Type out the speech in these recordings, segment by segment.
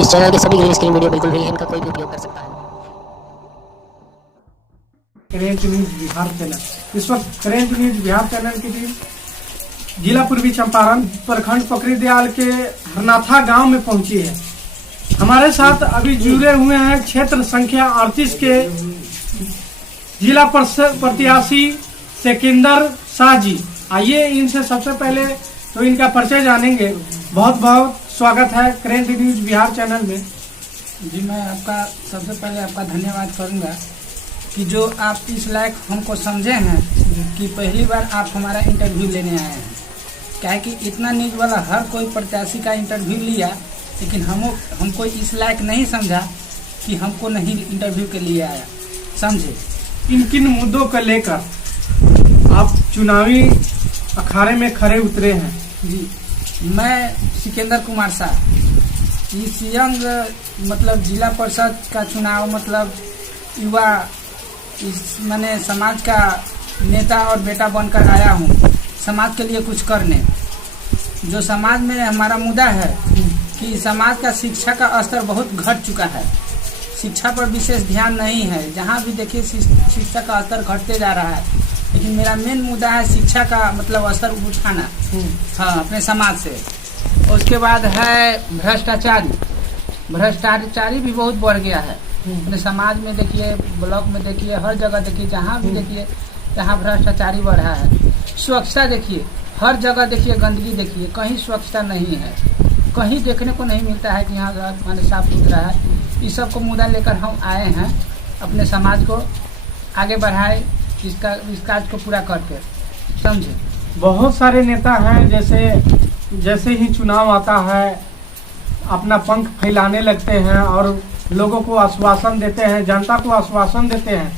इस चैनल के सभी ग्रीन स्क्रीन वीडियो बिल्कुल फ्री है, इनका कोई भी उपयोग कर सकता है। Current news Bihar channel. इस वक्त करेंट न्यूज बिहार चैनल की टीम जिला पूर्वी चंपारण प्रखंड पकरीदयाल के हरनाथा गांव में पहुंची है। हमारे साथ अभी जुड़े हुए हैं क्षेत्र संख्या 38 के जिला प्रत्याशी सिकंदर शाह जी। आइए इनसे सबसे पहले तो इनका परिचय जानेंगे। बहुत बहुत स्वागत है करेंट न्यूज बिहार चैनल में। जी, मैं आपका सबसे पहले आपका धन्यवाद करूंगा कि जो आप इस लायक हमको समझे हैं कि पहली बार आप हमारा इंटरव्यू लेने आए हैं। क्या है कि इतना न्यूज वाला हर कोई प्रत्याशी का इंटरव्यू लिया, लेकिन हमको इस लायक नहीं समझा कि हमको नहीं इंटरव्यू के लिए आया। समझे? किन किन मुद्दों को लेकर आप चुनावी अखाड़े में खड़े उतरे हैं? जी, मैं सिकंदर कुमार शाह इस यंग मतलब जिला परिषद का चुनाव मतलब युवा इस मैंने समाज का नेता और बेटा बनकर आया हूँ समाज के लिए कुछ करने। जो समाज में हमारा मुद्दा है कि समाज का शिक्षा का स्तर बहुत घट चुका है, शिक्षा पर विशेष ध्यान नहीं है। जहाँ भी देखिए शिक्षा का स्तर घटते जा रहा है, लेकिन मेरा मेन मुद्दा है शिक्षा का मतलब स्तर उठाना हाँ अपने समाज से। उसके बाद है भ्रष्टाचारी भी बहुत बढ़ गया है अपने समाज में। देखिए ब्लॉक में देखिए, हर जगह देखिए, जहाँ भी देखिए जहाँ भ्रष्टाचारी बढ़ा है। स्वच्छता देखिए, हर जगह देखिए गंदगी देखिए, कहीं स्वच्छता नहीं है, कहीं देखने को नहीं मिलता है कि यहाँ माने साफ सुथरा है। इस सब को मुद्दा लेकर हम आए हैं अपने समाज को आगे बढ़ाए, इस काज को पूरा करके। समझे? बहुत सारे नेता हैं जैसे ही चुनाव आता है अपना पंख फैलाने लगते हैं और लोगों को आश्वासन देते हैं, जनता को आश्वासन देते हैं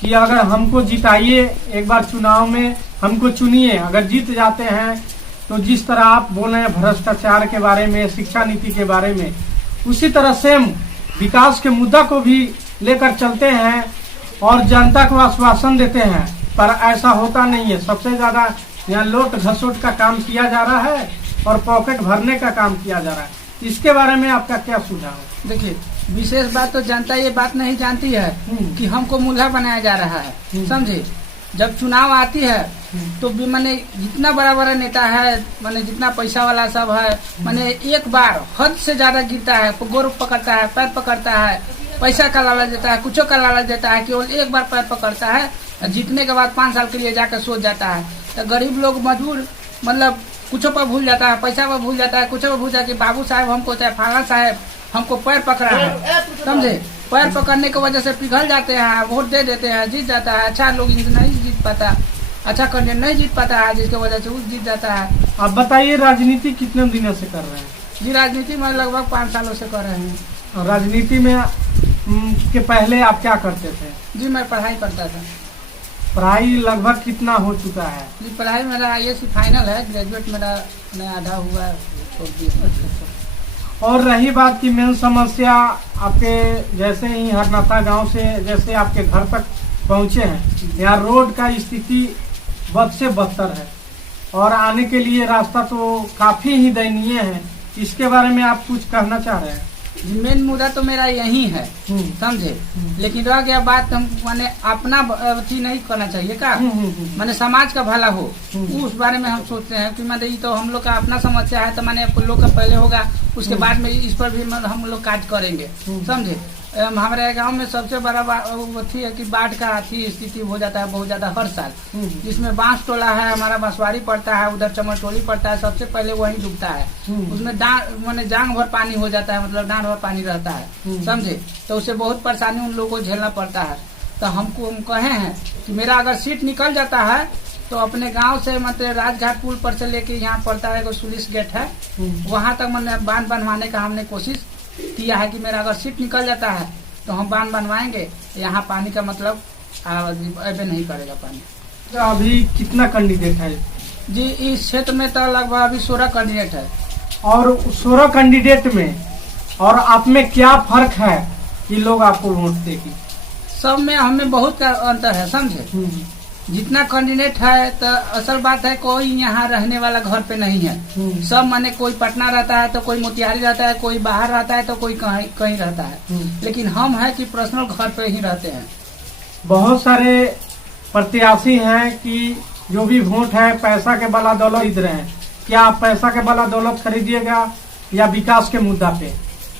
कि अगर हमको जिताइए, एक बार चुनाव में हमको चुनिए। अगर जीत जाते हैं तो जिस तरह आप बोले हैं भ्रष्टाचार के बारे में, शिक्षा नीति के बारे में, उसी तरह सेम विकास के मुद्दा को भी लेकर चलते हैं और जनता को आश्वासन देते हैं। पर ऐसा होता नहीं है। सबसे ज्यादा यहाँ लूट घसोट का काम किया जा रहा है और पॉकेट भरने का काम किया जा रहा है। इसके बारे में आपका क्या सुझाव है? देखिए, विशेष बात तो जनता ये बात नहीं जानती है कि हमको मुल्हा बनाया जा रहा है। समझे? जब चुनाव आती है तो भी मैंने जितना बड़ा बड़ा नेता है, मैंने जितना पैसा वाला सब है, मैंने एक बार हद से ज्यादा गिरता है, गोर पकड़ता है, पैर पकड़ता है, पैसा का लालच देता है, कुछ का लालच देता है, केवल एक बार पैर पकड़ता है, जीतने के बाद 5 साल के लिए जाकर सोच जाता है। तो गरीब लोग मजबूर मतलब कुछ पर भूल जाता है, पैसा पर भूल जाता है, कुछ पर भूल जाता है कि बाबू साहब हमको चाहे फाला साहब हमको पैर पकड़ा है। समझे? पैर पकड़ने की वजह से पिघल जाते हैं, वोट दे देते हैं, जीत जाता है। अच्छा लोग नहीं जीत पाता, अच्छा कैंडिडेट नहीं जीत पाता है, जिसकी वजह से वो जीत जाता है। आप बताइए, राजनीति कितने दिनों से कर रहे हैं? जी, राजनीति में लगभग 5 सालों से कर रहे हैं। और राजनीति में के पहले आप क्या करते थे? जी, मैं पढ़ाई करता था। पढ़ाई लगभग कितना हो चुका है? जी, पढ़ाई मेरा ISC फाइनल है, ग्रेजुएट मेरा आधा हुआ है। और रही बात की मेन समस्या, आपके जैसे ही हरनाथा गांव से जैसे आपके घर तक पहुंचे हैं, यहाँ रोड का स्थिति बद से बदतर है और आने के लिए रास्ता तो काफी ही दयनीय है। इसके बारे में आप कुछ कहना चाह रहे हैं? मेन मुद्दा तो मेरा यही है। समझे? लेकिन रह गया बात, हम माने अपना अथी नहीं करना चाहिए का माने समाज का भला हो, उस बारे में हम सोचते हैं कि माने ये तो हम लोग का अपना समस्या है, तो माने लोग का पहले होगा, उसके बाद में इस पर भी हम लोग काज करेंगे। समझे? हमारे गांव में सबसे बड़ा अथी है कि बाढ़ का अथी स्थिति हो जाता है बहुत ज्यादा हर साल, जिसमें बांस टोला है, हमारा बंसवाड़ी पड़ता है, उधर चमर टोली पड़ता है, सबसे पहले वही डूबता है। उसमें मैंने जांग भर पानी हो जाता है, मतलब डांड भर पानी रहता है। समझे? तो उससे बहुत परेशानी उन लोगों को झेलना पड़ता है। तो हम कहे हैं कि मेरा अगर सीट निकल जाता है तो अपने गांव से मतलब राजघाट पुल पर से लेके यहाँ पड़ता है सुलिस गेट है, वहां तक मैंने बांध बनवाने का हमने कोशिश किया है कि मेरा अगर सीट निकल जाता है तो हम बांध बनवाएंगे। यहाँ पानी का मतलब अबे नहीं करेगा पानी। तो अभी कितना कैंडिडेट है? जी, इस क्षेत्र में तो लगभग अभी 16 कैंडिडेट है। और 16 कैंडिडेट में और आप में क्या फर्क है कि लोग आपको वोट देगी? सब में हमें बहुत का अंतर है। समझे? जितना कैंडिडेट है तो असल बात है कोई यहाँ रहने वाला घर पे नहीं है। सब माने कोई पटना रहता है तो कोई मोतिहारी रहता है, कोई बाहर रहता है तो कोई कहीं कहीं रहता है। लेकिन हम है कि पर्सनल घर पे ही रहते हैं। बहुत सारे प्रत्याशी हैं कि जो भी वोट है पैसा के बला दौलत खरीद रहे हैं। क्या आप पैसा के बला दौलत खरीदिएगा या विकास के मुद्दा पे?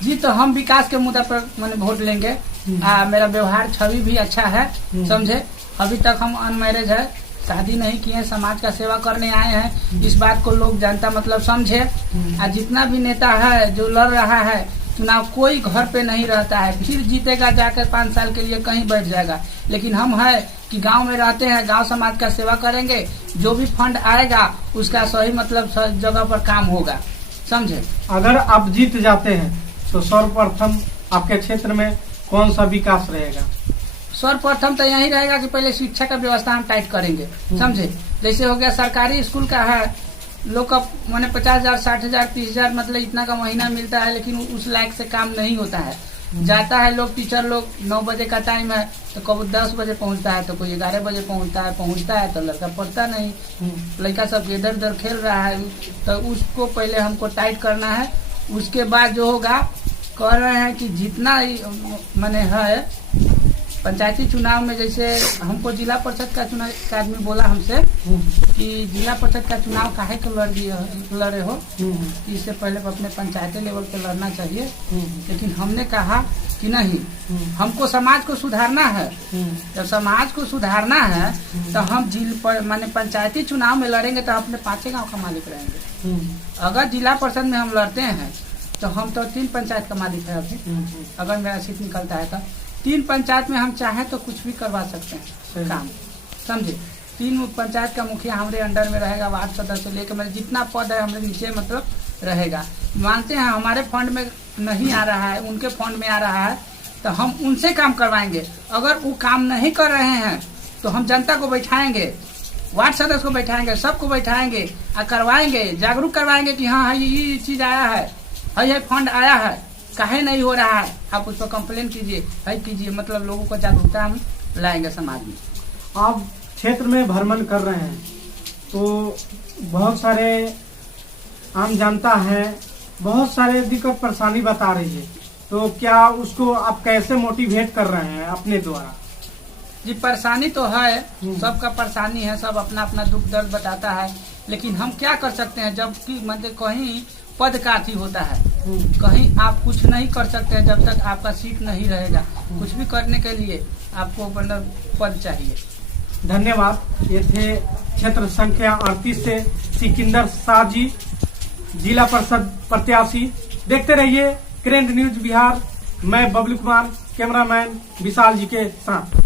जी, तो हम विकास के मुद्दा पर मैंने वोट लेंगे। मेरा व्यवहार छवि भी अच्छा है, समझे। अभी तक हम अनमैरिज है, शादी नहीं किए, समाज का सेवा करने आए हैं। इस बात को लोग जानता मतलब समझे। और जितना भी नेता है जो लड़ रहा है चुनाव, कोई घर पे नहीं रहता है, फिर जीतेगा जाकर 5 साल के लिए कहीं बैठ जाएगा। लेकिन हम है कि गांव में रहते हैं, गांव समाज का सेवा करेंगे। जो भी फंड आएगा उसका सही मतलब जगह पर काम होगा, समझे। अगर आप जीत जाते हैं तो सर्वप्रथम आपके क्षेत्र में कौन सा विकास रहेगा? सर्वप्रथम तो यही रहेगा कि पहले शिक्षा का व्यवस्था हम टाइट करेंगे, समझे। जैसे हो गया सरकारी स्कूल का है, लोग का मैंने 50,000, 60,000, 30,000 मतलब इतना का महीना मिलता है, लेकिन उस लायक से काम नहीं होता है। जाता है लोग, टीचर लोग 9 बजे का टाइम है तो कभी 10 बजे पहुंचता है तो कोई 11 बजे पहुंचता है तो लड़का पढ़ता नहीं, लड़का सब इधर उधर खेल रहा है। तो उसको पहले हमको टाइट करना है। उसके बाद जो होगा, कह रहे हैं कि जितना मैंने है पंचायती चुनाव में, जैसे हमको जिला परिषद का चुनाव का आदमी बोला हमसे कि जिला परिषद का चुनाव काहे को लड़े हो, इससे पहले अपने पंचायती लेवल पे लड़ना चाहिए। लेकिन हमने कहा कि नहीं, हमको समाज को सुधारना है। जब समाज को सुधारना है तो हम माने पंचायती चुनाव में लड़ेंगे तो अपने 5 गाँव का मालिक रहेंगे। अगर जिला परिषद में हम लड़ते हैं तो हम तो 3 पंचायत का मालिक है अभी। अगर मेरा सीट निकलता है तो 3 पंचायत में हम चाहे तो कुछ भी करवा सकते हैं काम, समझे। 3 पंचायत का मुखिया हमारे अंडर में रहेगा, वार्ड सदस्य लेकर मेरे जितना पद है हमारे नीचे मतलब रहेगा। मानते हैं हमारे फंड में नहीं आ रहा है, उनके फंड में आ रहा है, तो हम उनसे काम करवाएंगे। अगर वो काम नहीं कर रहे हैं तो हम जनता को बैठाएंगे, वार्ड सदस्य को बैठाएंगे, सबको बैठाएंगे और करवाएंगे, जागरूक करवाएंगे कि हाँ ये चीज आया है, ये फंड आया है, काहे नहीं हो रहा है, आप उस पर कंप्लेन कीजिए, कीजिए। मतलब लोगों को जागरूकता हम लाएंगे समाज में। आप क्षेत्र में भ्रमण कर रहे हैं तो बहुत सारे आम जनता है, बहुत सारे दिक्कत परेशानी बता रही है, तो क्या उसको आप कैसे मोटिवेट कर रहे हैं अपने द्वारा? जी, परेशानी तो है, सबका परेशानी है, सब अपना अपना दुख दर्द बताता है। लेकिन हम क्या कर सकते हैं, जबकि मतलब कहीं पद का अथी होता है, कहीं आप कुछ नहीं कर सकते हैं जब तक आपका सीट नहीं रहेगा। कुछ भी करने के लिए आपको मतलब पद चाहिए। धन्यवाद। ये थे क्षेत्र संख्या 38 से सिकंदर शाह जी, जिला परिषद प्रत्याशी। देखते रहिए करेंट न्यूज बिहार। मैं बबलू कुमार, कैमरामैन विशाल जी के साथ।